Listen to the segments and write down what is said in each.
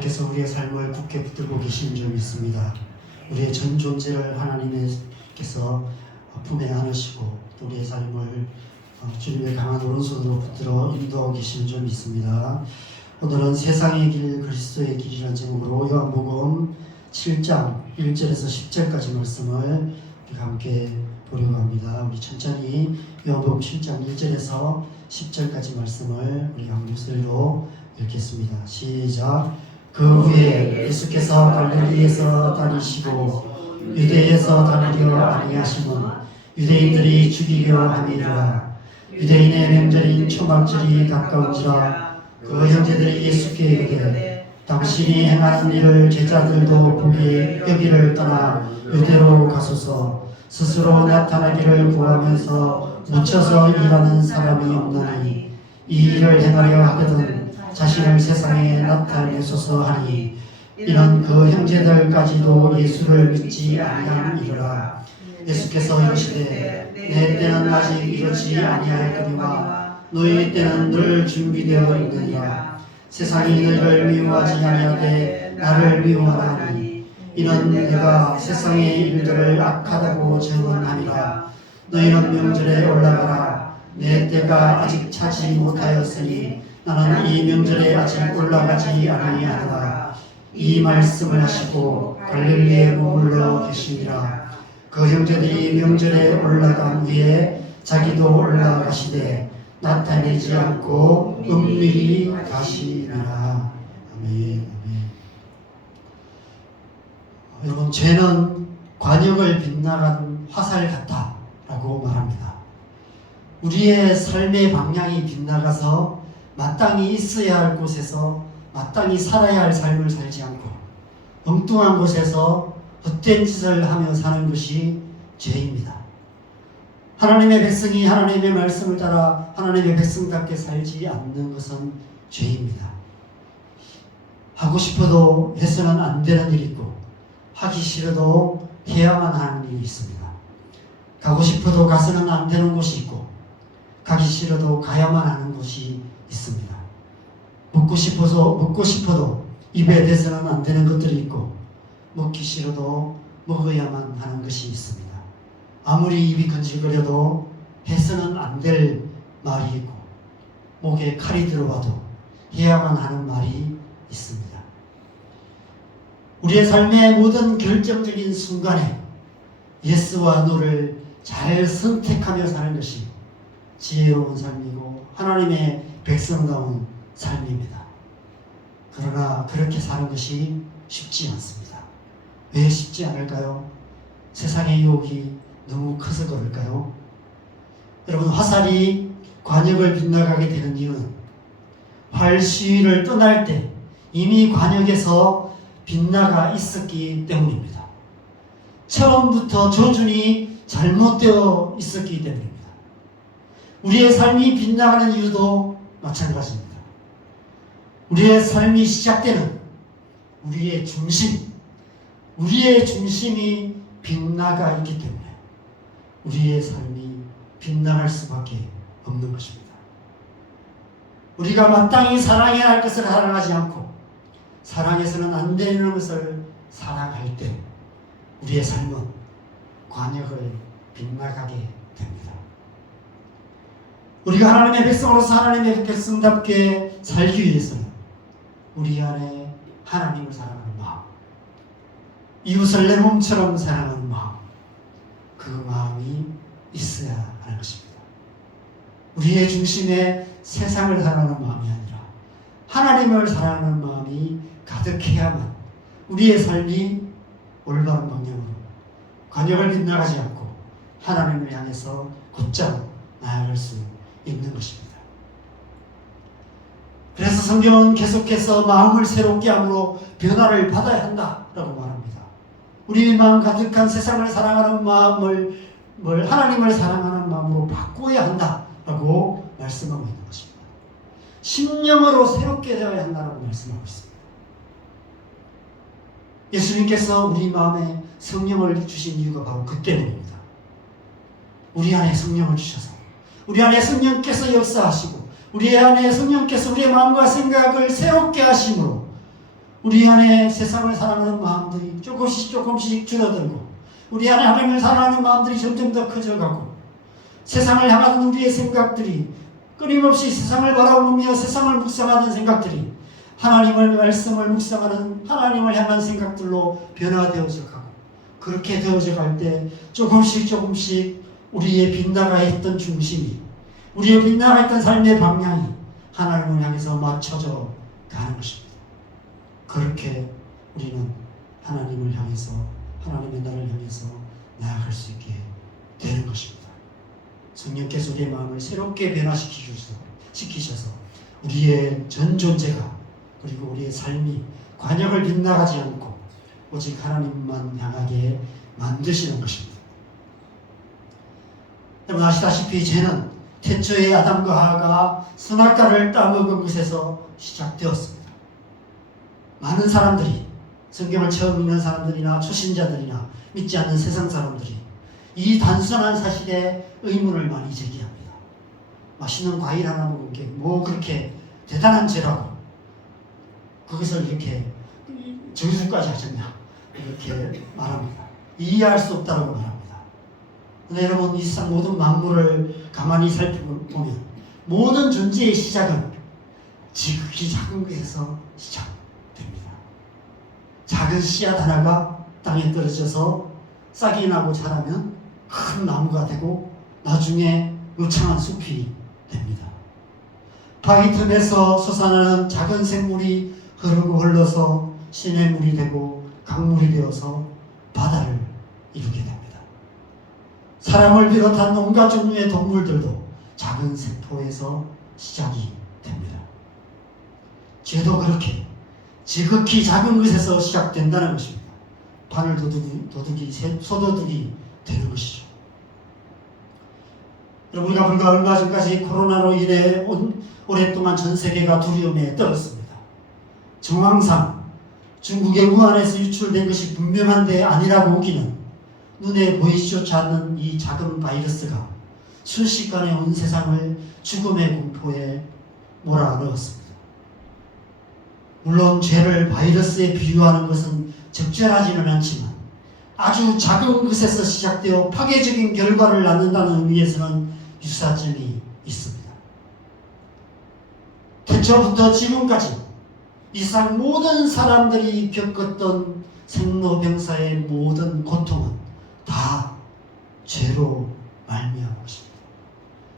하나님께서 우리의 삶을 굳게 붙들고 계시는 줄 믿습니다. 우리의 전 존재를 하나님께서 품에 안으시고 또 우리의 삶을 주님의 강한 오른손으로 붙들어 인도하고 계시는 줄 믿습니다. 오늘은 세상의 길 그리스도의 길이라는 제목으로 요한복음 7장 1절에서 10절까지 말씀을 우리가 함께 보려고 합니다. 우리 천천히 요한복음 7장 1절에서 10절까지 말씀을 우리 한 목소리로 읽겠습니다. 시작. 그 후에 예수께서 갈릴리에서 다니시고 유대에서 다니려 아니하심은 유대인들이 죽이려 함이라. 유대인의 명절인 초막절이 가까운지라 그 형제들이 예수께 이르되 당신이 행하는 일을 제자들도 보기 여기를 떠나 유대로 가소서. 스스로 나타나기를 구하면서 묻혀서 일하는 사람이 없나니 이 일을 행하려 하거든 자신을 세상에 나타내소서 하니 이는 그 형제들까지도 예수를 믿지 아니함이라. 예수께서 이르시되 내 때는 아직 이르지 아니하였거니와 너희 때는 늘 준비되어 있느니라. 세상이 너희를 미워하지 아니하되 나를 미워하나니 이는 내가 세상의 일들을 악하다고 증언함이라. 너희는 명절에 올라가라. 내 때가 아직 차지 못하였으니 나는 이 명절에 아직 올라가지 아니하노라. 이 말씀을 하시고 갈릴리에 머물러 계시니라. 그 형제들이 명절에 올라간 후에 자기도 올라가시되 나타내지 않고 은밀히 가시니라. 아멘. 여러분, 죄는 관역을 빗나간 화살 같다라고 말합니다. 우리의 삶의 방향이 빗나가서 마땅히 있어야 할 곳에서 마땅히 살아야 할 삶을 살지 않고 엉뚱한 곳에서 헛된 짓을 하며 사는 것이 죄입니다. 하나님의 백성이 하나님의 말씀을 따라 하나님의 백성답게 살지 않는 것은 죄입니다. 하고 싶어도 해서는 안 되는 일이 있고 하기 싫어도 해야만 하는 일이 있습니다. 가고 싶어도 가서는 안 되는 곳이 있고 가기 싫어도 가야만 하는 곳이 있습니다. 먹고 싶어도 입에 대서는 안 되는 것들이 있고 먹기 싫어도 먹어야만 하는 것이 있습니다. 아무리 입이 건질거려도 해서는 안 될 말이 있고 목에 칼이 들어와도 해야만 하는 말이 있습니다. 우리의 삶의 모든 결정적인 순간에 예스와 노를 잘 선택하며 사는 것이 지혜로운 삶이고 하나님의 백성다운 삶입니다. 그러나 그렇게 사는 것이 쉽지 않습니다. 왜 쉽지 않을까요? 세상의 유혹이 너무 커서 그럴까요? 여러분, 화살이 관역을 빗나가게 되는 이유는 활 시위를 떠날 때 이미 관역에서 빗나가 있었기 때문입니다. 처음부터 조준이 잘못되어 있었기 때문입니다. 우리의 삶이 빗나가는 이유도 마찬가지입니다. 우리의 삶이 시작되는 우리의 중심이 빗나가 있기 때문에 우리의 삶이 빗나갈 수밖에 없는 것입니다. 우리가 마땅히 사랑해야 할 것을 사랑하지 않고 사랑해서는 안 되는 것을 사랑할 때 우리의 삶은 관역을 빗나가게 됩니다. 우리가 하나님의 백성으로서 하나님의 백성답게 살기 위해서는 우리 안에 하나님을 사랑하는 마음, 이웃을 내 몸처럼 사랑하는 마음, 그 마음이 있어야 하는 것입니다. 우리의 중심에 세상을 사랑하는 마음이 아니라 하나님을 사랑하는 마음이 가득해야만 우리의 삶이 올바른 방향으로 관역을 빗나가지 않고 하나님을 향해서 곧장 나아갈 수 있는 것입니다. 그래서 성경은 계속해서 마음을 새롭게 함으로 변화를 받아야 한다라고 말합니다. 우리의 마음 가득한 세상을 사랑하는 마음을 하나님을 사랑하는 마음으로 바꿔야 한다라고 말씀하고 있는 것입니다. 심령으로 새롭게 되어야 한다라고 말씀하고 있습니다. 예수님께서 우리 마음에 성령을 주신 이유가 바로 그 때문입니다. 우리 안에 성령을 주셔서 우리 안에 성령께서 역사하시고 우리 안에 성령께서 우리의 마음과 생각을 새롭게 하심으로 우리 안에 세상을 사랑하는 마음들이 조금씩 줄어들고 우리 안에 하나님을 사랑하는 마음들이 점점 더 커져가고 세상을 향하는 우리의 생각들이 끊임없이 세상을 바라보며 세상을 묵상하는 생각들이 하나님의 말씀을 묵상하는 하나님을 향한 생각들로 변화되어져 가고 그렇게 되어져 갈 때 조금씩 우리의 빗나가 있던 중심이 우리의 빗나가 있던 삶의 방향이 하나님을 향해서 맞춰져 가는 것입니다. 그렇게 우리는 하나님을 향해서 하나님의 나라를 향해서 나아갈 수 있게 되는 것입니다. 성령께서 우리의 마음을 새롭게 변화시키셔서 우리의 전 존재가 그리고 우리의 삶이 관역을 빗나가지 않고 오직 하나님만 향하게 만드시는 것입니다. 여러분 아시다시피 죄는 태초에 아담과 하와가 선악과를 따먹은 것에서 시작되었습니다. 많은 사람들이 성경을 처음 읽는 사람들이나 초신자들이나 믿지 않는 세상 사람들이 이 단순한 사실에 의문을 많이 제기합니다. 맛있는 과일 하나 먹은 게 뭐 그렇게 대단한 죄라고 그것을 이렇게 저주까지 하셨냐 이렇게 말합니다. 이해할 수 없다고 말합니다. 근데 여러분 이 세상 모든 만물을 가만히 살펴보면 모든 존재의 시작은 지극히 작은 것에서 시작됩니다. 작은 씨앗 하나가 땅에 떨어져서 싹이 나고 자라면 큰 나무가 되고 나중에 요창한 숲이 됩니다. 바위 틈에서 솟아나는 작은 생물이 흐르고 흘러서 시냇물이 되고 강물이 되어서 바다를 이루게 됩니다. 사람을 비롯한 온갖 종류의 동물들도 작은 세포에서 시작이 됩니다. 죄도 그렇게 지극히 작은 것에서 시작된다는 것입니다. 바늘도둑이 소도둑이 되는 것이죠. 여러분 우리가 불과 얼마 전까지 코로나로 인해 오랫동안 전 세계가 두려움에 떨었습니다. 정황상 중국의 우한에서 유출된 것이 분명한데 아니라고 우기는 눈에 보이지조차 않는 이 작은 바이러스가 순식간에 온 세상을 죽음의 공포에 몰아넣었습니다. 물론 죄를 바이러스에 비유하는 것은 적절하지는 않지만 아주 작은 것에서 시작되어 파괴적인 결과를 낳는다는 의미에서는 유사점이 있습니다. 태초부터 지금까지 이 세상 모든 사람들이 겪었던 생로병사의 모든 고통은 다 죄로 말미암은 것입니다.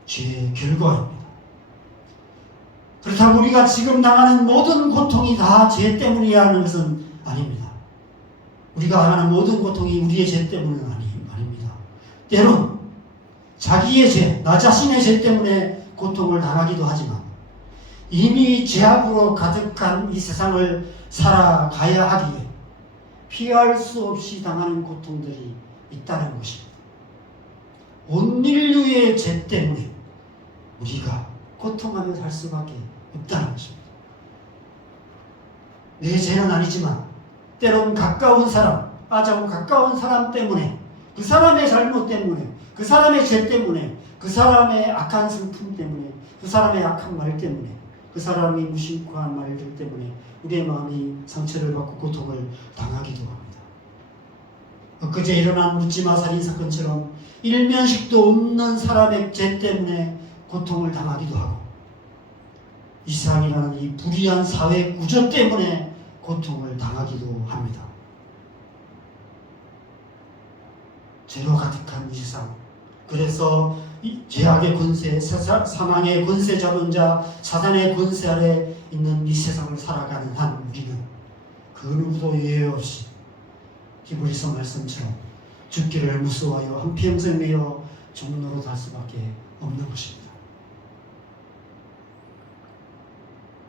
죄의 결과입니다. 그렇다고 우리가 지금 당하는 모든 고통이 다 죄 때문이라는 것은 아닙니다. 우리가 당하는 모든 고통이 우리의 죄 때문은 아닙니다. 때론 자기의 죄, 나 자신의 죄 때문에 고통을 당하기도 하지만 이미 죄악으로 가득한 이 세상을 살아가야 하기에 피할 수 없이 당하는 고통들이 있다는 것입니다. 온 인류의 죄 때문에 우리가 고통하며 살 수밖에 없다는 것입니다. 내 죄는 아니지만 때론 가까운 사람, 아주 가까운 사람 때문에 그 사람의 잘못 때문에 그 사람의 죄 때문에 그 사람의 악한 슬픔 때문에 그 사람의 악한 말 때문에 그 사람이 무심코 한 말들 때문에 우리의 마음이 상처를 받고 고통을 당하기도 합니다. 엊그제 일어난 묻지마 살인 사건처럼 일면식도 없는 사람의 죄 때문에 고통을 당하기도 하고 이스라엘이라는 이 불의한 사회 구조 때문에 고통을 당하기도 합니다. 죄로 가득한 이 세상, 그래서 이 죄악의 권세, 사망의 권세 잡은 자, 사단의 권세 아래 있는 이 세상을 살아가는 한 우리는 그 누구도 예외 없이 히브리서 말씀처럼 죽기를 무서워하여 한평생 매여 종로로 달 수밖에 없는 것입니다.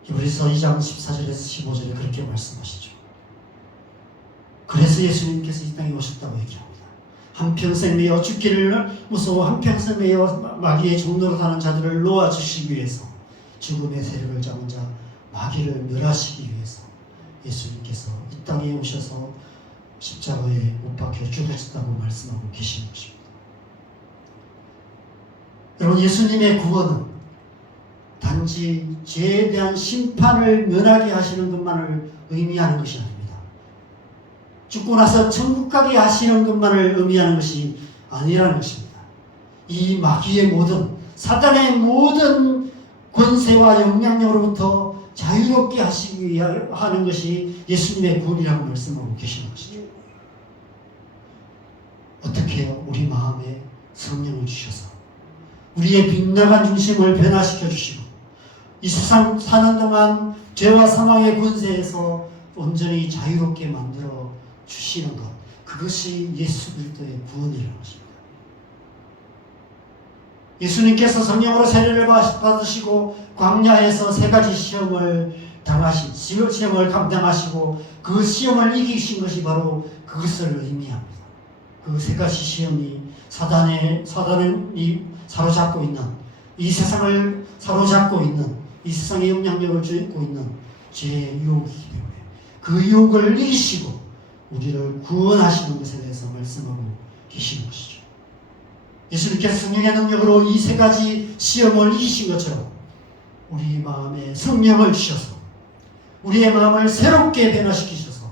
히브리서 2장 14절에서 15절에 그렇게 말씀하시죠. 그래서 예수님께서 이 땅에 오셨다고 얘기합니다. 한평생 매여 죽기를 무서워 한평생 매여 마귀의 종로로 사는 자들을 놓아주시기 위해서 죽음의 세력을 잡은 자 마귀를 멸하시기 위해서 예수님께서 이 땅에 오셔서 십자가에 못 박혀 죽으셨다고 말씀하고 계시는 것입니다. 여러분 예수님의 구원은 단 단지 죄에 대한 심판을 면하게 하시는 것만을 의미하는 것이 아닙니다. 죽고 나서 천국 가게 하시는 것만을 의미하는 것이 아니라는 것입니다. 이 마귀의 모든, 사단의 모든 권세와 영향력으로부터 자유롭게 하시기 위해 하는 것이 예수님의 구원이라고 말씀하고 계시는 것이죠. 어떻게 해요? 우리 마음에 성령을 주셔서 우리의 빗나간 중심을 변화시켜 주시고 이 세상 사는 동안 죄와 사망의 권세에서 온전히 자유롭게 만들어 주시는 것, 그것이 예수 그리스도의 구원이라는 것입니다. 예수님께서 성령으로 세례를 받으시고 광야에서 세 가지 시험을 시험을 감당하시고 그 시험을 이기신 것이 바로 그것을 의미합니다. 그 세 가지 시험이 사단이 사로잡고 있는, 이 세상을 사로잡고 있는, 이 세상의 영향력을 쥐고 있는 죄의 유혹이기 때문에 그 유혹을 이기시고 우리를 구원하시는 것에 대해서 말씀하고 계시는 것이죠. 예수님께서 성령의 능력으로 이 세 가지 시험을 이기신 것처럼 우리 마음에 성령을 주셔서 우리의 마음을 새롭게 변화시키셔서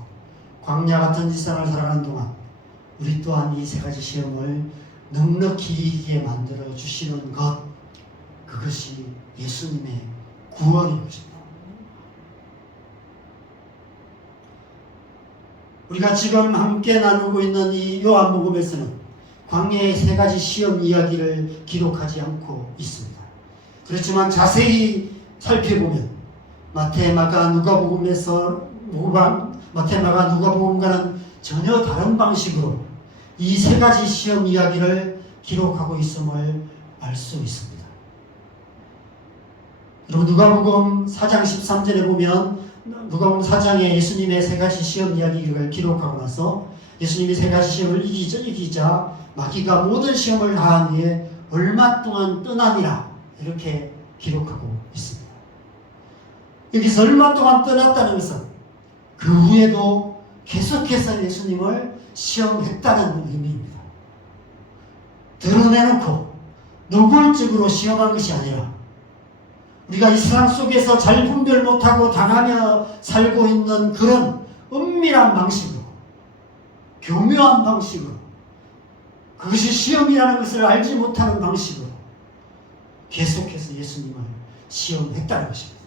광야 같은 이 세상을 살아가는 동안 우리 또한 이 세 가지 시험을 넉넉히 이기게 만들어 주시는 것, 그것이 예수님의 구원인 것입니다. 우리가 지금 함께 나누고 있는 이 요한복음에서는 광야의 세 가지 시험 이야기를 기록하지 않고 있습니다. 그렇지만 자세히 살펴보면 마태, 마가, 누가복음과는 전혀 다른 방식으로 이 세 가지 시험 이야기를 기록하고 있음을 알 수 있습니다. 여러분, 누가복음 4장 13절에 보면 누가복음 4장에 예수님의 세 가지 시험 이야기를 기록하고 나서 예수님이 세 가지 시험을 이기자 마귀가 모든 시험을 다한 후에 얼마 동안 떠나니라, 이렇게 기록하고 있습니다. 여기서 얼마 동안 떠났다는 것은 그 후에도 계속해서 예수님을 시험했다는 의미입니다. 드러내놓고 노골적으로 시험한 것이 아니라 우리가 이 세상 속에서 잘 분별 못하고 당하며 살고 있는 그런 은밀한 방식으로, 교묘한 방식으로, 그것이 시험이라는 것을 알지 못하는 방식으로 계속해서 예수님을 시험했다는 것입니다.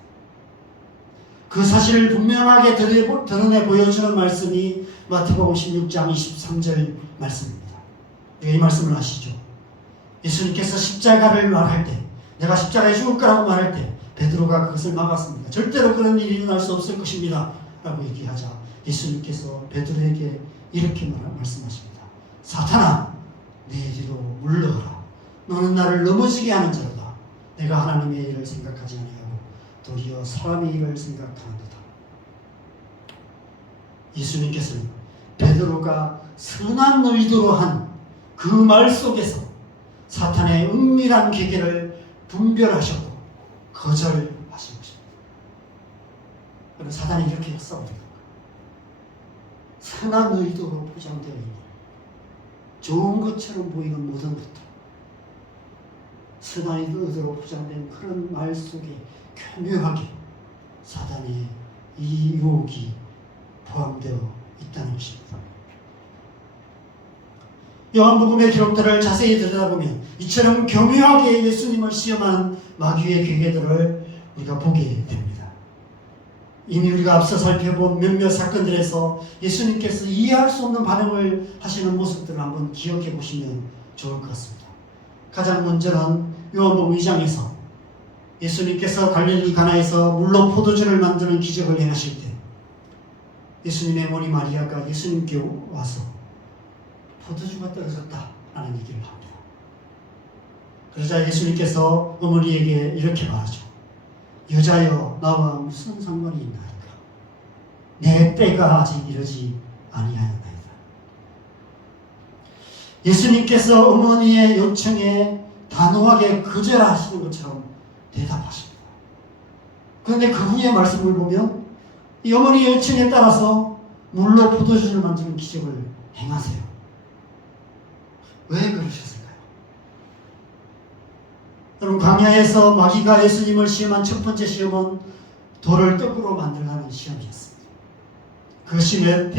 그 사실을 분명하게 드러내 보여주는 말씀이 마태복음 16장 23절 말씀입니다. 이 말씀을 아시죠? 예수님께서 십자가를 말할 때, 내가 십자가에 죽을 거라고 말할 때 베드로가 그것을 막았습니다. 절대로 그런 일이 일어날 수 없을 것입니다 라고 얘기하자 예수님께서 베드로에게 이렇게 말씀하십니다. 사탄아, 내 뒤로 물러가라. 너는 나를 넘어지게 하는 자로다. 내가 하나님의 일을 생각하지 아니하고 도리어 사람의 일을 생각하는도다. 예수님께서는 베드로가 선한 의도로 한 그 말 속에서 사탄의 은밀한 계계를 분별하셨고 거절하신 것입니다. 그럼 사단이 이렇게 싸웁니다. 선한 의도로 포장되어 있는 좋은 것처럼 보이는 모든 것들, 선한 의도로 포장된 그런 말 속에 교묘하게 사단의 이 유혹이 포함되어 있다는 것입니다. 요한복음의 기록들을 자세히 들여다보면 이처럼 교묘하게 예수님을 시험하는 마귀의 계계들을 우리가 보게 됩니다. 이미 우리가 앞서 살펴본 몇몇 사건들에서 예수님께서 이해할 수 없는 반응을 하시는 모습들을 한번 기억해 보시면 좋을 것 같습니다. 가장 먼저는 요한복음 2장에서 예수님께서 갈릴리 가나에서 물로 포도주를 만드는 기적을 행하실 때 예수님의 어머니 마리아가 예수님께 와서 포도주가 떨어졌다 라는 얘기를 합니다. 그러자 예수님께서 어머니에게 이렇게 말하죠. 여자여, 나와 무슨 상관이 있나이까? 내 때가 아직 이르지 아니하였나이다. 예수님께서 어머니의 요청에 단호하게 거절하시는 것처럼 대답하십니다. 그런데 그 후의 말씀을 보면 이 어머니의 요청에 따라서 물로 포도주를 만드는 기적을 행하세요. 왜 그러셨을까요? 여러분, 광야에서 마귀가 예수님을 시험한 첫 번째 시험은 돌을 떡으로 만들라는 시험이었습니다. 그 시험에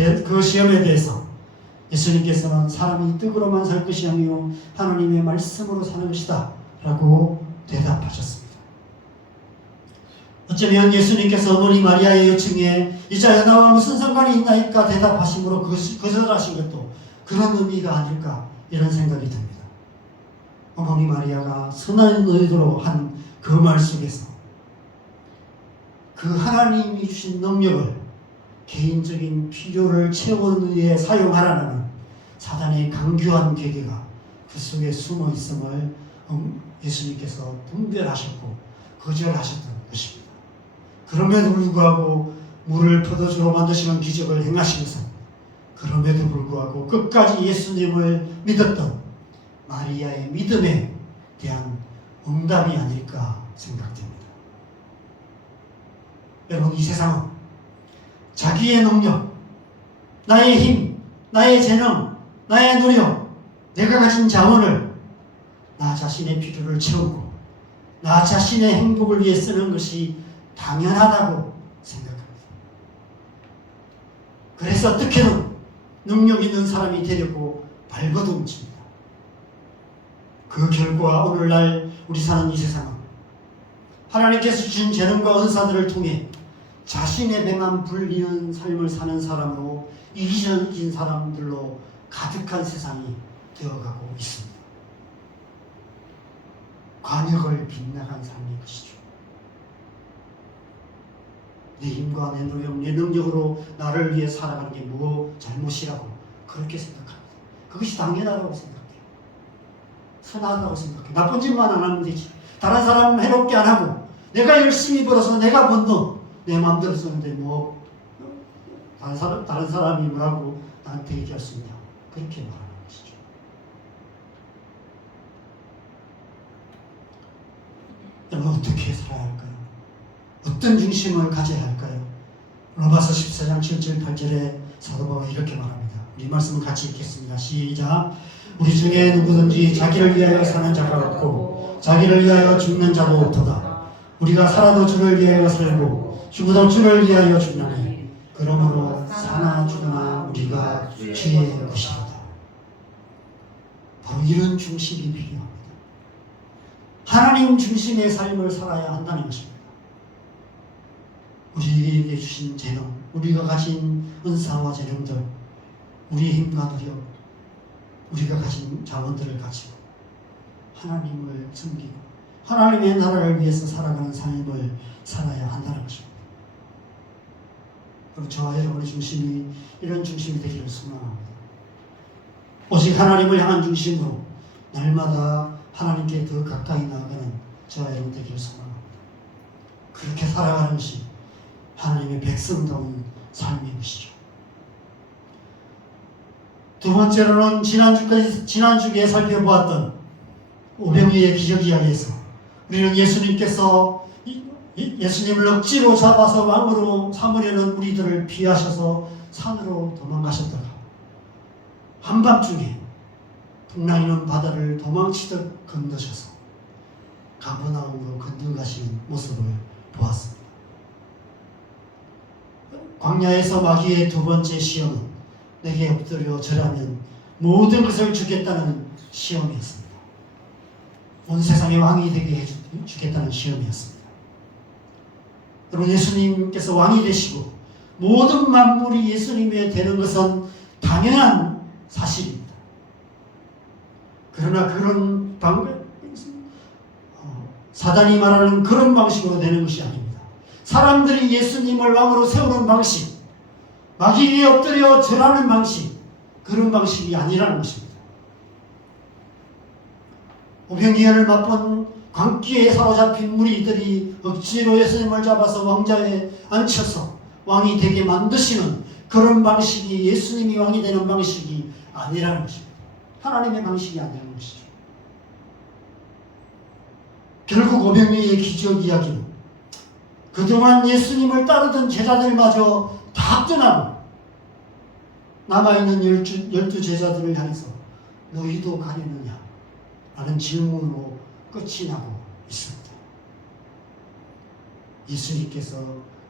대해서 예수님께서는 사람이 떡으로만 살 것이 아니요 하나님의 말씀으로 사는 것이다 라고 대답하셨습니다. 어쩌면 예수님께서 어머니 마리아의 요청에 이자야 나와 무슨 상관이 있나이까 대답하심으로 거절하신 것도 그런 의미가 아닐까 이런 생각이 듭니다. 어머니 마리아가 선한 의도로 한 그 말 속에서 그 하나님이 주신 능력을 개인적인 필요를 채우는 위해 사용하라는 사단의 강교한 계계가 그 속에 숨어 있음을 예수님께서 분별하셨고 거절하셨던 것입니다. 그럼에도 불구하고 물을 포도주로 만드시는 기적을 행하신 것은 그럼에도 불구하고 끝까지 예수님을 믿었던 마리아의 믿음에 대한 응답이 아닐까 생각됩니다. 여러분, 이 세상은 자기의 능력, 나의 힘, 나의 재능, 나의 노력, 내가 가진 자원을 나 자신의 필요를 채우고 나 자신의 행복을 위해 쓰는 것이 당연하다고 생각합니다. 그래서 어떻게든 능력 있는 사람이 되려고 발버둥칩니다. 그 결과 오늘날 우리 사는 이 세상은 하나님께서 주신 재능과 은사들을 통해 자신의 배만 불리는 삶을 사는 사람으로 이기적인 사람들로 가득한 세상이 되어가고 있습니다. 관역을 빗나간 삶인 것이죠. 내 힘과 내 노력, 내 능력으로 나를 위해 살아가는 게 뭐 잘못이라고 그렇게 생각합니다. 그것이 당연하다고 생각해요. 선하다고 생각해요. 나쁜 짓만 안 하면 되지. 다른 사람 해롭게 안 하고 내가 열심히 벌어서 내가 번 돈 내 마음대로 쓰는데 뭐 다른 사람이 뭐라고 나한테 얘기할 수 있냐, 그렇게 말하는 것이죠. 여러분, 어떻게 살아야 할까요? 어떤 중심을 가져야 할까요? 로마서 14장 7절 8절에 사도 바울이 이렇게 말합니다. 우리 말씀을 같이 읽겠습니다. 시작. 우리 중에 누구든지 자기를 위하여 사는 자가 없고 자기를 위하여 죽는 자도 없도다. 우리가 살아도 주를 위하여 살고 죽어도 주를 위하여 죽나니 그러므로 사나 죽으나 우리가 주의 것이로다. 바로 이런 중심이 필요합니다. 하나님 중심의 삶을 살아야 한다는 것입니다. 우리에게 주신 재능, 우리가 가진 은사와 재능들, 우리의 힘과 노력, 우리가 가진 자원들을 가지고 하나님을 섬기고 하나님의 나라를 위해서 살아가는 삶을 살아야 한다는 것입니다. 그리고 저와 여러분의 중심이 이런 중심이 되기를 소망합니다. 오직 하나님을 향한 중심으로 날마다 하나님께 더 가까이 나아가는 저와 여러분 되기를 소망합니다. 그렇게 살아가는 것이 하나님의 백성다운 삶인 것이죠. 두 번째로는 지난주에 살펴보았던 오병이의 기적 이야기에서 우리는 예수님께서 예수님을 억지로 잡아서 왕으로 삼으려는 우리들을 피하셔서 산으로 도망가셨다가 한밤중에 풍랑이는 바다를 도망치듯 건너셔서 가버나움으로 건너가시는 모습을 보았습니다. 광야에서 마귀의 두 번째 시험은 내게 엎드려 절하면 모든 것을 주겠다는 시험이었습니다. 온 세상의 왕이 되게 해주겠다는 시험이었습니다. 여러분, 예수님께서 왕이 되시고 모든 만물이 예수님이 되는 것은 당연한 사실입니다. 그러나 그런 사단이 말하는 그런 방식으로 되는 것이 아닙니다. 사람들이 예수님을 왕으로 세우는 방식, 마귀 위에 엎드려 절하는 방식, 그런 방식이 아니라는 것입니다. 오병이어를 맛본 광기에 사로잡힌 무리들이 억지로 예수님을 잡아서 왕좌에 앉혀서 왕이 되게 만드시는 그런 방식이 예수님이 왕이 되는 방식이 아니라는 것입니다. 하나님의 방식이 아니라는 것이죠. 결국 오병이어의 기적 이야기는 그동안 예수님을 따르던 제자들마저 다 떠나고 남아있는 12 제자들을 향해서 너희도 가려느냐? 라는 질문으로 끝이 나고 있습니다. 예수님께서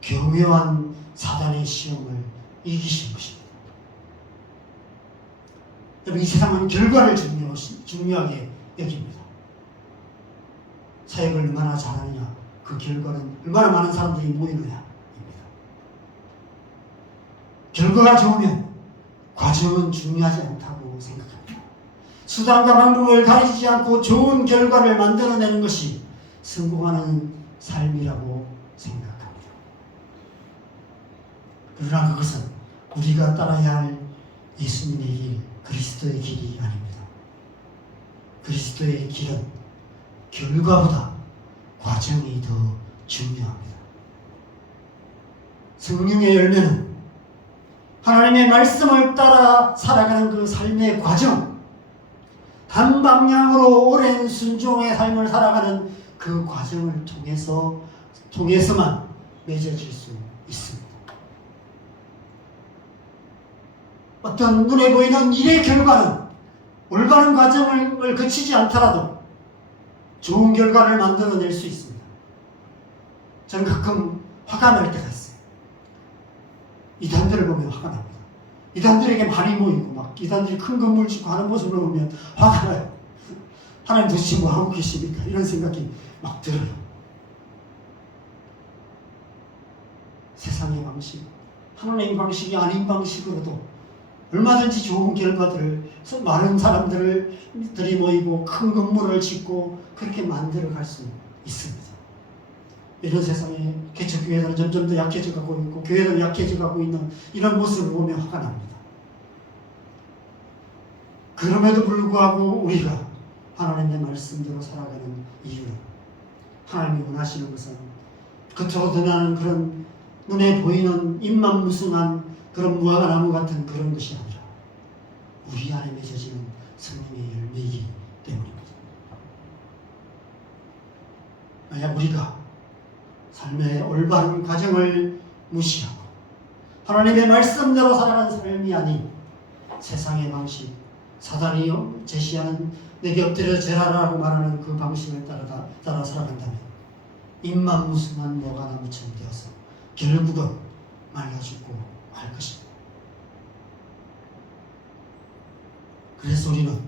교묘한 사단의 시험을 이기신 것입니다. 여러분, 이 세상은 결과를 중요하게 여깁니다. 사역을 얼마나 잘하느냐, 그 결과는 얼마나 많은 사람들이 모이느냐입니다. 결과가 좋으면 과정은 중요하지 않다고 생각합니다. 수단과 방법을 가리지 않고 좋은 결과를 만들어내는 것이 성공하는 삶이라고 생각합니다. 그러나 그것은 우리가 따라야 할 예수님의 길, 그리스도의 길이 아닙니다. 그리스도의 길은 결과보다 과정이 더 중요합니다. 성령의 열매는 하나님의 말씀을 따라 살아가는 그 삶의 과정, 단 방향으로 오랜 순종의 삶을 살아가는 그 과정을 통해서만 맺어질 수 있습니다. 어떤 눈에 보이는 일의 결과는 올바른 과정을 거치지 않더라도 좋은 결과를 만들어낼 수 있습니다. 저는 가끔 화가 날 때가 있어요. 이단들을 보면 화가 납니다. 이단들에게 많이 모이고 막 이단들이 큰 건물 짓고 하는 모습을 보면 화가 나요. 하나님 도대체 뭐 하고 계십니까? 이런 생각이 막 들어요. 세상의 방식, 하나님의 방식이 아닌 방식으로도 얼마든지 좋은 결과들을, 많은 사람들이 모이고 큰 건물을 짓고 그렇게 만들어 갈 수 있습니다. 이런 세상에 개척교회들은 점점 더 약해져 가고 있고 교회도 약해져 가고 있는 이런 모습을 보면 화가 납니다. 그럼에도 불구하고 우리가 하나님의 말씀대로 살아가는 이유는 하나님이 원하시는 것은 겉으로 드러나는 그런 눈에 보이는 입만 무성한 그런 무화과나무 같은 그런 것이 아니라 우리 안에 맺어지는 성령의 열매이기 때문입니다. 만약 우리가 삶의 올바른 과정을 무시하고 하나님의 말씀대로 살아가는 삶이 아닌 세상의 방식, 사단이 제시하는 내게 엎드려 절하라고 말하는 그 방식을 따라 살아간다면 입만 무성한 무화과나무처럼 되어서 결국은 말라 죽고 할 것입니다. 그래서 우리는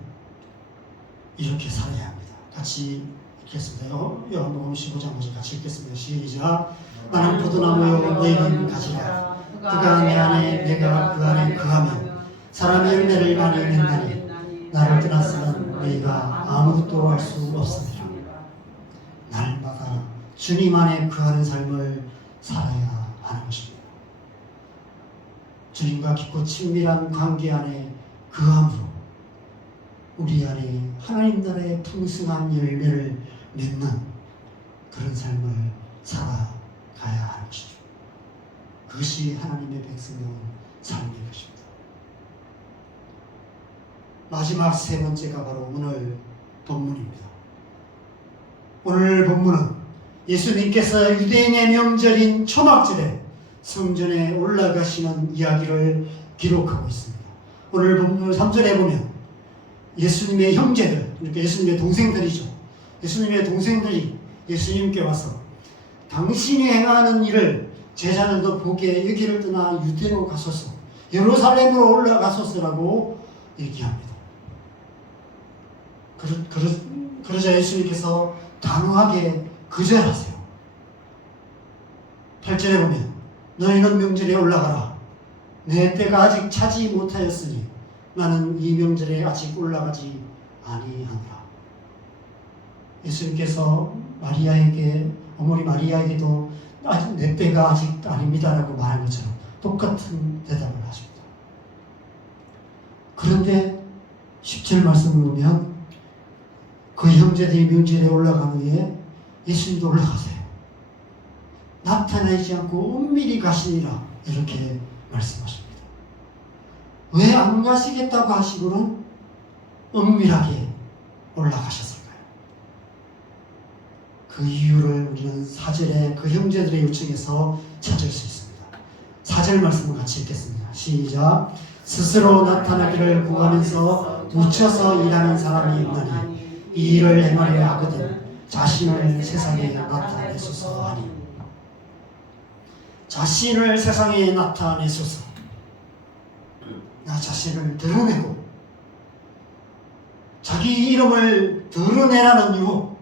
이렇게 살아야 합니다. 같이 읽겠습니다. 요한복음 15장 5절 같이 읽겠습니다. 시작. 나는 포도나무요 너희는 가지라. 그가 내 안에 내가 그 안에 거하면 사람의 열매를 많이 맺나니 나를 떠나서는 너희가 아무것도 할 수 없으리라. 날마다 주님 안에 거하는 삶을 살아야 하는 것입니다. 주님과 깊고 친밀한 관계 안에 거함으로 우리 안에 하나님 나라의 풍성한 열매를 맺는 그런 삶을 살아가야 하는 것이죠. 그것이 하나님의 백성다운 삶인 것입니다. 마지막 세 번째가 바로 오늘 본문입니다. 오늘 본문은 예수님께서 유대인의 명절인 초막절에 성전에 올라가시는 이야기를 기록하고 있습니다. 오늘 본문 3절에 보면 예수님의 형제들, 그러니까 예수님의 동생들이죠. 예수님의 동생들이 예수님께 와서 당신이 행하는 일을 제자들도 보게 여기를 떠나 유대로 가소서, 예루살렘으로 올라가소서라고 얘기합니다. 그러자 예수님께서 단호하게 거절하세요. 8절에 보면 너희는 명절에 올라가라. 내 때가 아직 차지 못하였으니 나는 이 명절에 아직 올라가지 아니하노라. 예수님께서 마리아에게, 어머니 마리아에게도 아직 내 때가 아직 아닙니다라고 말한 것처럼 똑같은 대답을 하십니다. 그런데 10절 말씀을 보면 그 형제들이 명절에 올라간 후에 예수님도 올라가세요. 나타나지 않고 은밀히 가시니라 이렇게 말씀하십니다. 왜 안 가시겠다고 하시고는 은밀하게 올라가셨을까요? 그 이유를 우리는 4절에 그 형제들의 요청에서 찾을 수 있습니다. 4절 말씀을 같이 읽겠습니다. 시작. 스스로 나타나기를 구하면서 묻혀서 일하는 사람이 없나니 이 일을 행하려 하거든 자신을 세상에 나타내소서 하니 자신을 세상에 나타내소서. 나 자신을 드러내고 자기 이름을 드러내라는 유혹,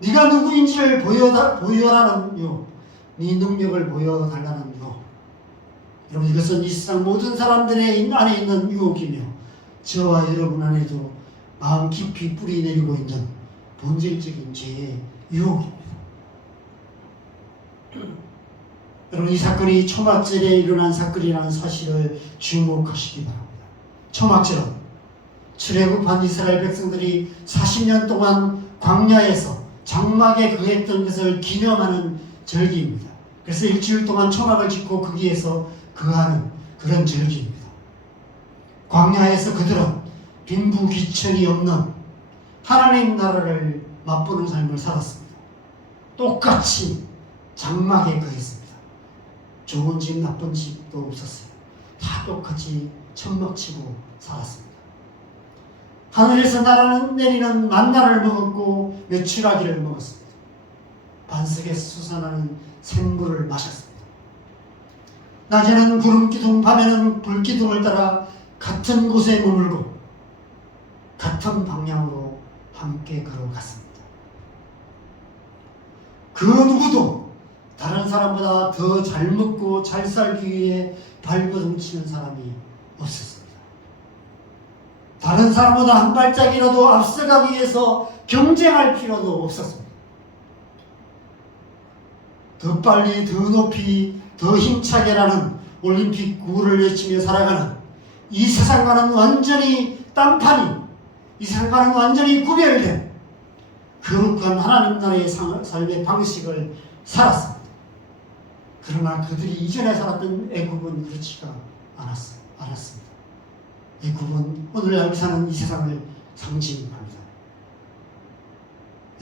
네가 누구인지를 보여라는 유혹, 네 능력을 보여달라는 유혹. 여러분, 이것은 이 세상 모든 사람들의 안에 있는 유혹이며 저와 여러분 안에도 마음 깊이 뿌리 내리고 있는 본질적인 죄의 유혹입니다. 여러분, 이 사건이 초막절에 일어난 사건이라는 사실을 주목하시기 바랍니다. 초막절은 출애굽한 이스라엘 백성들이 40년 동안 광야에서 장막에 거했던 것을 기념하는 절기입니다. 그래서 일주일 동안 초막을 짓고 거기에서 거하는 그런 절기입니다. 광야에서 그들은 빈부귀천이 없는 하나님 나라를 맛보는 삶을 살았습니다. 똑같이 장막에 거했습니다. 좋은 집 나쁜 집도 없었어요. 다 똑같이 천막치고 살았습니다. 하늘에서 내리는 만나를 먹었고 메추라기를 먹었습니다. 반석에서 솟아나는 샘물을 마셨습니다. 낮에는 구름기둥, 밤에는 불기둥을 따라 같은 곳에 머물고 같은 방향으로 함께 걸어갔습니다. 그 누구도 다른 사람보다 더 잘 먹고 잘 살기 위해 발버둥치는 사람이 없었습니다. 다른 사람보다 한 발짝이라도 앞서가기 위해서 경쟁할 필요도 없었습니다. 더 빨리, 더 높이, 더 힘차게라는 올림픽 구호를 외치며 살아가는 이 세상과는 완전히 딴판이, 이 세상과는 완전히 구별된 거룩한 하나님 나라의 삶의 방식을 살았습니다. 그러나 그들이 이전에 살았던 애굽은 그렇지가 않았습니다. 애굽은 오늘날 우리 사는 이 세상을 상징합니다.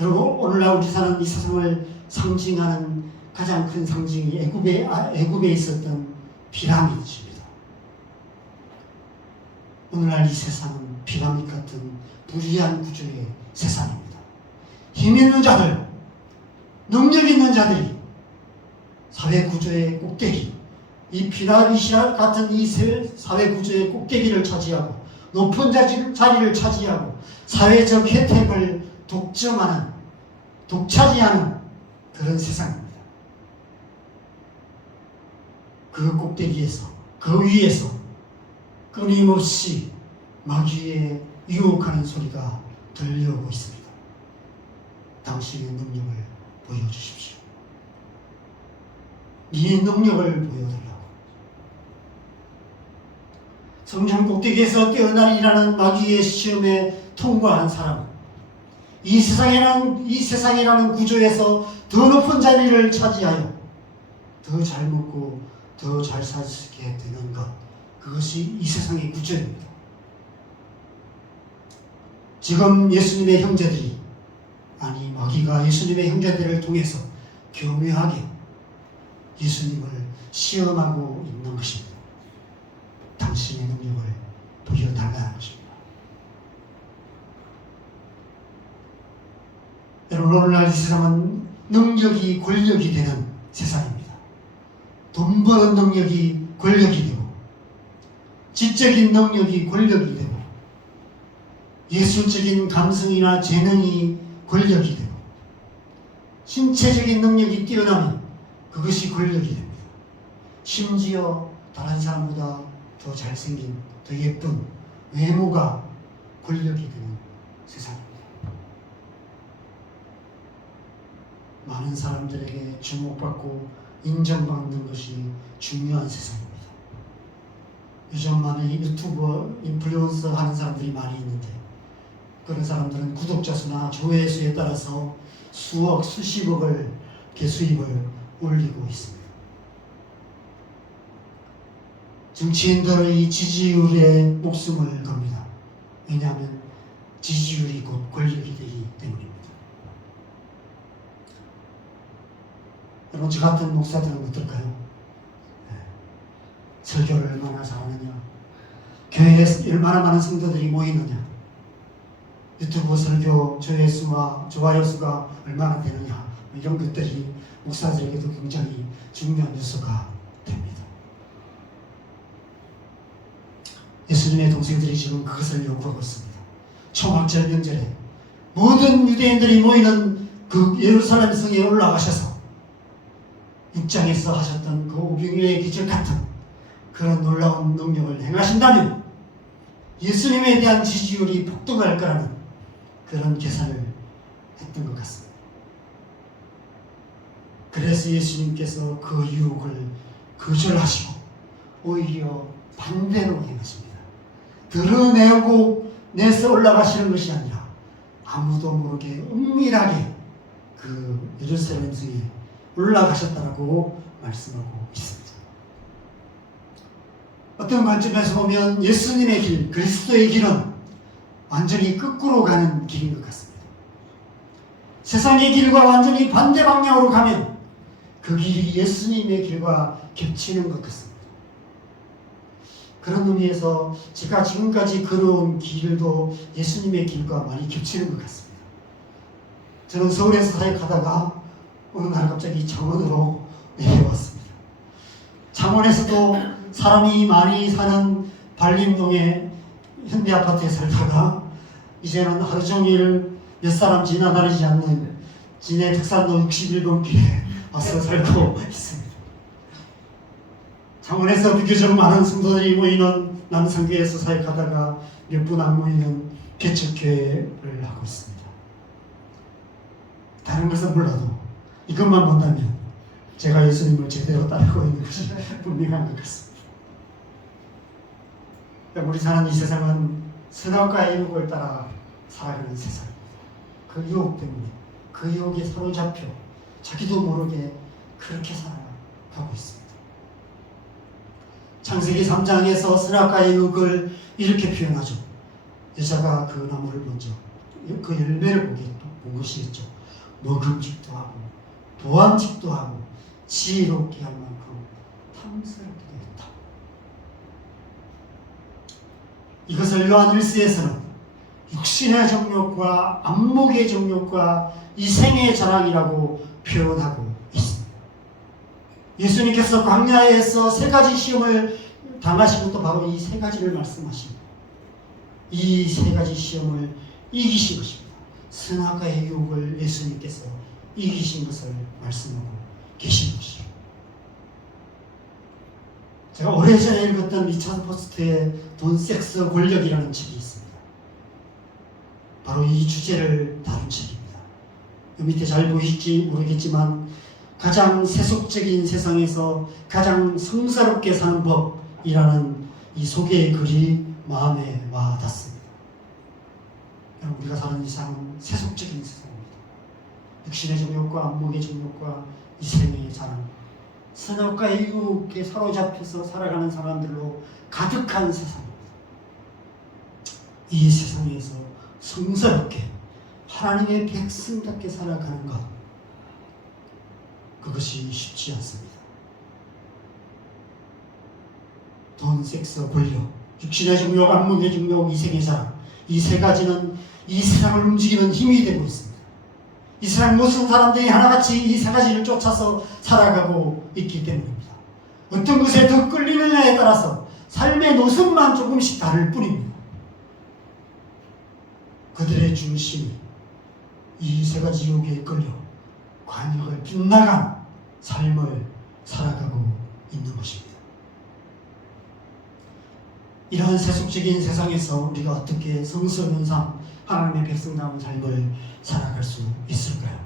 여러분, 오늘날 우리 사는 이 세상을 상징하는 가장 큰 상징이 애굽에 있었던 피라미드입니다. 오늘날 이 세상은 피라미드 같은 불의한 구조의 세상입니다. 힘 있는 자들, 능력 있는 자들이 사회 구조의 꼭대기, 이 피라미드 같은 이 사회 구조의 꼭대기를 차지하고 높은 자리를 차지하고 사회적 혜택을 독차지하는 그런 세상입니다. 그 꼭대기에서, 그 위에서 끊임없이 마귀의 유혹하는 소리가 들려오고 있습니다. 당신의 능력을 보여주십시오. 네 능력을 보여달라고. 성전 꼭대기에서 뛰어나리라는 마귀의 시험에 통과한 사람, 이 세상이라는 구조에서 더 높은 자리를 차지하여 더 잘 먹고 더 잘 살게 되는 것, 그것이 이 세상의 구조입니다. 지금 예수님의 형제들이, 아니 마귀가 예수님의 형제들을 통해서 교묘하게 예수님을 시험하고 있는 것입니다. 당신의 능력을 보여달라는 것입니다. 여러분, 오늘날 이 세상은 능력이 권력이 되는 세상입니다. 돈 버는 능력이 권력이 되고, 지적인 능력이 권력이 되고, 예술적인 감성이나 재능이 권력이 되고, 신체적인 능력이 뛰어나면 그것이 권력이 됩니다. 심지어 다른 사람보다 더 잘생긴, 더 예쁜 외모가 권력이 되는 세상입니다. 많은 사람들에게 주목받고 인정받는 것이 중요한 세상입니다. 요즘 많은 유튜버, 인플루언서 하는 사람들이 많이 있는데, 그런 사람들은 구독자 수나 조회수에 따라서 수억, 수십억을 수입을 올리고 있습니다. 정치인들의 지지율에 목숨을 겁니다. 왜냐하면 지지율이 곧 권력이 되기 때문입니다. 여러분, 저 같은 목사들은 어떨까요? 설교를 얼마나 잘하느냐, 교회에 얼마나 많은 성도들이 모이느냐, 유튜브 설교 조회수와 좋아요 수가 얼마나 되느냐, 이런 것들이 목사들에게도 굉장히 중요한 요소가 됩니다. 예수님의 동생들이 지금 그것을 요구하고 있습니다. 초막절 명절에 모든 유대인들이 모이는 그 예루살렘 성에 올라가셔서 6장에서 하셨던 그 오병이어의 기적 같은 그런 놀라운 능력을 행하신다면 예수님에 대한 지지율이 폭등할 거라는 그런 계산을 했던 것 같습니다. 그래서 예수님께서 그 유혹을 거절하시고 오히려 반대로 행하십니다. 드러내고 내서 올라가시는 것이 아니라 아무도 모르게 은밀하게 그 예루살렘 성에 올라가셨다라고 말씀하고 있습니다. 어떤 관점에서 보면 예수님의 길, 그리스도의 길은 완전히 거꾸로 가는 길인 것 같습니다. 세상의 길과 완전히 반대 방향으로 가면 그 길이 예수님의 길과 겹치는 것 같습니다. 그런 의미에서 제가 지금까지 걸어온 길도 예수님의 길과 많이 겹치는 것 같습니다. 저는 서울에서 사역하다가 어느 날 갑자기 창원으로 내려왔습니다. 창원에서도 사람이 많이 사는 발림동의 현대아파트에 살다가 이제는 하루 종일 몇 사람 지나다니지 않는 진해 특산로 61번 길에 와서 살고 있습니다. 창원에서 비교적 많은 성도들이 모이는 남성교회에서 사역하다가 몇 분 안 모이는 개척교회를 하고 있습니다. 다른 것은 몰라도 이것만 본다면 제가 예수님을 제대로 따르고 있는 것이 분명한 것 같습니다. 우리 사는 이 세상은 선악과의 유혹을 따라 살아가는 세상입니다. 그 유혹 때문에 그 유혹에 사로잡혀 자기도 모르게 그렇게 살아가고 있습니다. 창세기 3장에서 선악과의 유혹을 이렇게 표현하죠. 여자가 그 나무를 먼저 그 열매를 보게 본 것이겠죠. 먹음직도 하고 보암직도 하고 지혜롭게 할 만큼 탐스럽기도 했다. 이것을 요한 1서에서는 육신의 정욕과 안목의 정욕과 이생의 자랑이라고 표현하고 있습니다. 예수님께서 광야에서 세 가지 시험을 당하신 것도 바로 이 세 가지를 말씀하십니다. 이 세 가지 시험을 이기신 것입니다. 선악과의 유혹을 예수님께서 이기신 것을 말씀하고 계신 것이죠. 제가 오래전에 읽었던 리차드 포스트의 돈, 섹스, 권력이라는 책이 있습니다. 바로 이 주제를 다룬 책입니다. 여기 밑에 잘 보이실지 모르겠지만 가장 세속적인 세상에서 가장 성스럽게 사는 법이라는 이 소개의 글이 마음에 와 닿습니다. 우리가 사는 이 세상은 세속적인 세상입니다. 육신의 정욕과 안목의 정욕과 이생의 자랑, 선악과의 유혹에 사로잡혀서 살아가는 사람들로 가득한 세상입니다. 이 세상에서 성스럽게 하나님의 백성답게 살아가는 것, 그것이 쉽지 않습니다. 돈, 섹스, 권력, 육신의 정욕, 안목의 정욕, 이생의 자랑, 이 세 가지는 이 세상을 움직이는 힘이 되고 있습니다. 이 세상 모든 사람들이 하나같이 이 세 가지를 쫓아서 살아가고 있기 때문입니다. 어떤 것에 더 끌리느냐에 따라서 삶의 노선만 조금씩 다를 뿐입니다. 그들의 중심이 이 세 가지 유혹에 끌려 관역을 빗나간 삶을 살아가고 있는 것입니다. 이러한 세속적인 세상에서 우리가 어떻게 성스러운 삶, 하나님의 백성다운 삶을 살아갈 수 있을까요?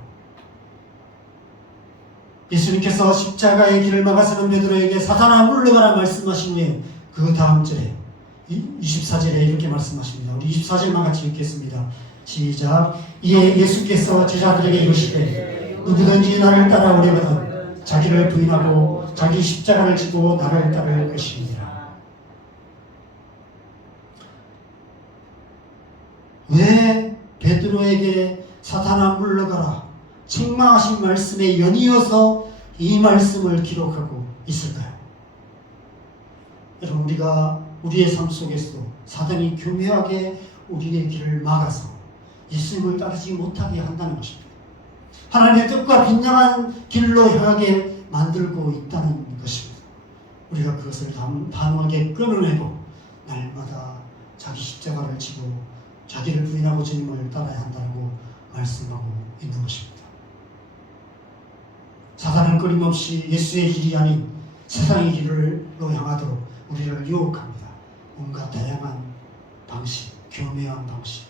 예수님께서 십자가의 길을 막아서는 베드로에게 사탄아 물러가라 말씀하신 후에 그 다음 절에 24절에 이렇게 말씀하십니다. 우리 24절만 같이 읽겠습니다. 시작. 이에 예수께서 제자들에게 이르시되 누구든지 나를 따라오려거든 자기를 부인하고 자기 십자가를 지고 나를 따를 것이니라. 왜 베드로에게 사탄아 물러가라 책망하신 말씀에 연이어서 이 말씀을 기록하고 있을까요? 여러분, 우리가 우리의 삶 속에서도 사단이 교묘하게 우리의 길을 막아서 예수님을 따르지 못하게 한다는 것입니다. 하나님의 뜻과 빈정한 길로 향하게 만들고 있다는 것입니다. 우리가 그것을 단호하게 끊어내고 날마다 자기 십자가를 지고 자기를 부인하고 주님을 따라야 한다고 말씀하고 있는 것입니다. 사단은 끊임없이 예수의 길이 아닌 세상의 길로 향하도록 우리를 유혹합니다. 온갖 다양한 방식, 교묘한 방식.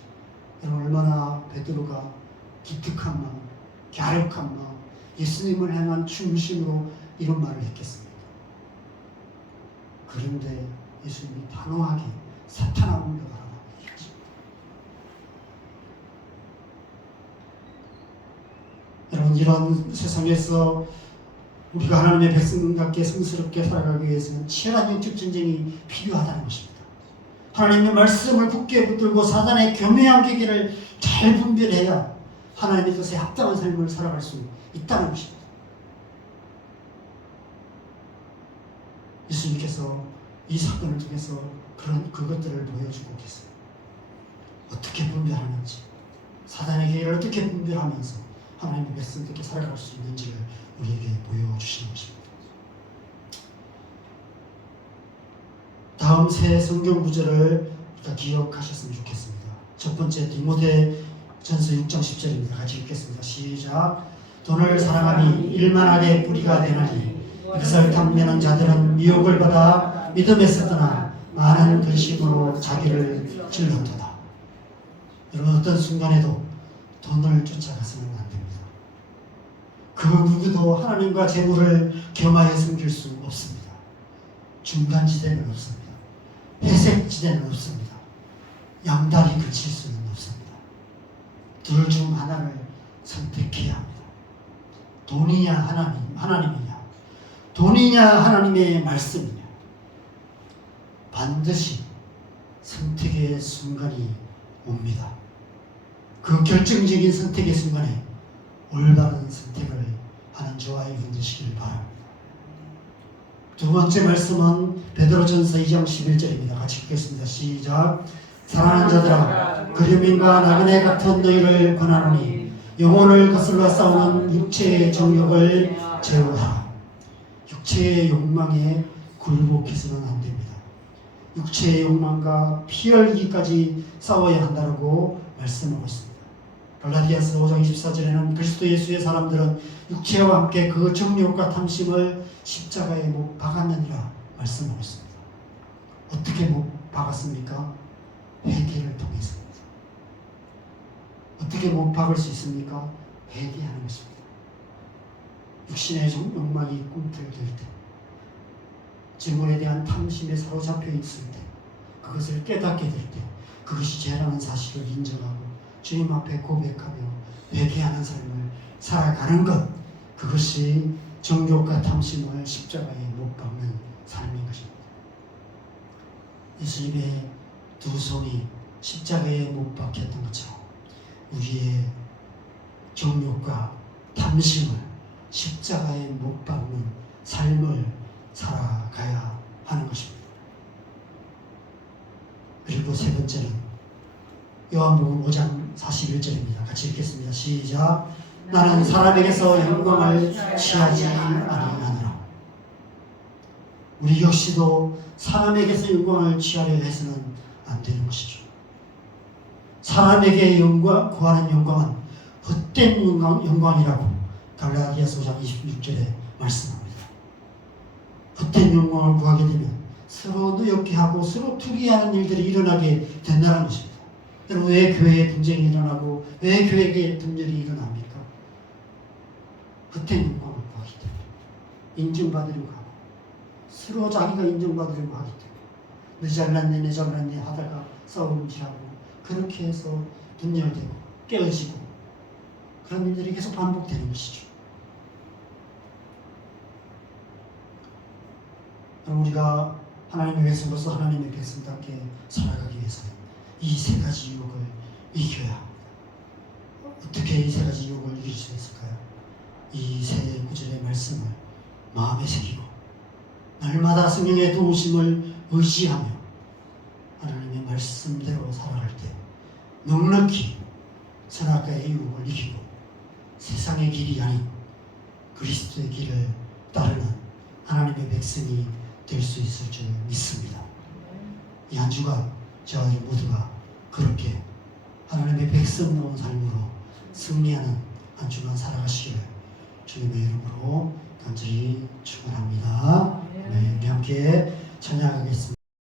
여러분, 얼마나 베드로가 기특한 마음, 갸륵한 마음, 예수님을 향한 충심으로 이런 말을 했겠습니까? 그런데 예수님이 단호하게 사탄아 물러가라고 얘기하십니다. 여러분, 이런 세상에서 우리가 하나님의 백성답게 성스럽게 살아가기 위해서는 치열한 영적 전쟁이 필요하다는 것입니다. 하나님의 말씀을 굳게 붙들고 사단의 교묘한 계기를 잘 분별해야 하나님의 뜻에 합당한 삶을 살아갈 수 있다는 것입니다. 예수님께서 이 사건을 통해서 그것들을 보여주고 계세요. 어떻게 분별하는지, 사단의 계기를 어떻게 분별하면서 하나님의 백성답게 살아갈 수 있는지를 우리에게 보여주시는 것입니다. 다음 세 성경 구절을 기억하셨으면 좋겠습니다. 첫 번째, 디모데전서 6장 10절입니다. 같이 읽겠습니다. 시작. 돈을 사랑함이 일만하게 뿌리가 되나니 이것을 탐내는 자들은 미혹을 받아 믿음에서 떠나 많은 근심으로 자기를 찔렀도다. 여러분, 어떤 순간에도 돈을 쫓아가서는 안 됩니다. 그 누구도 하나님과 재물을 겸하여 섬길 수 없습니다. 중간지대는 없습니다. 회색지대는 없습니다. 양다리 그칠 수는 없습니다. 둘 중 하나를 선택해야 합니다. 돈이냐 하나님이냐, 돈이냐 하나님의 말씀이냐. 반드시 선택의 순간이 옵니다. 그 결정적인 선택의 순간에 올바른 선택을 하는 저와 여러분 되시길 바랍니다. 두 번째 말씀은 베드로전서 2장 11절입니다. 같이 읽겠습니다. 시작. 사랑하는 자들아, 그리움과 나그네 같은 너희를 권하노니 영혼을 거슬러 싸우는 육체의 정욕을 제어하라. 육체의 욕망에 굴복해서는 안 됩니다. 육체의 욕망과 피 흘리기까지 싸워야 한다고 말씀하고 있습니다. 갈라디아서 5장 24절에는 그리스도 예수의 사람들은 육체와 함께 그 정욕과 탐심을 십자가에 못 박았느니라 말씀하고 있습니다. 어떻게 못 박았습니까? 회개를 통해서입니다. 어떻게 못 박을 수 있습니까? 회개하는 것입니다. 육신의 욕망이 꿈틀댈 때, 증언에 대한 탐심에 사로잡혀 있을 때, 그것을 깨닫게 될 때, 그것이 죄라는 사실을 인정하고 주님 앞에 고백하며 회개하는 삶을 살아가는 것, 그것이 정욕과 탐심을 십자가에 못 박는 삶인 것입니다. 예수님의 두 손이 십자가에 못 박혔던 것처럼 우리의 정욕과 탐심을 십자가에 못 박는 삶을 살아가야 하는 것입니다. 그리고 세 번째는 요한복음 5장 41절입니다. 같이 읽겠습니다. 시작. 나는 사람에게서 영광을 취하지 아니하노라. 우리 역시도 사람에게서 영광을 취하려 해서는 안 되는 것이죠. 사람에게 구하는 영광은 헛된 영광이라고 갈라디아서 5장 26절에 말씀합니다. 헛된 영광을 구하게 되면 서로 노엽게 하고 서로 투기하는 일들이 일어나게 된다는 것입니다. 여러분, 왜 교회에 분쟁이 일어나고 왜 교회에 분열이 일어납니까? 헛된 영광을 구하기 때문에, 인정받으려고 하고 서로 자기가 인정받으려고 하기 때문에 내 잘났네 내 잘났네 하다가 싸움질하고 그렇게 해서 분열되고 깨어지고 그런 일들이 계속 반복되는 것이죠. 우리가 하나님의 백성으로서 하나님의 백성답게 살아가기 위해서는 이 세 가지 유혹을 이겨야 합니다. 어떻게 이 세 가지 유혹을 이길 수 있을까요? 이 세 구절의 말씀을 마음에 새기고 날마다 성령의 도우심을 의지하며 하나님의 말씀대로 살아갈 때 넉넉히 선악과의 유혹을 이기고 세상의 길이 아닌 그리스도의 길을 따르는 하나님의 백성이 될 수 있을 줄 믿습니다. 이 한 주간 저와 여러분 모두가 그렇게 하나님의 백성다운 삶으로 승리하는 한 주간 살아가시기를 주님의 이름으로 간절히 축원합니다. 네, 우리 함께 찬양하겠습니다.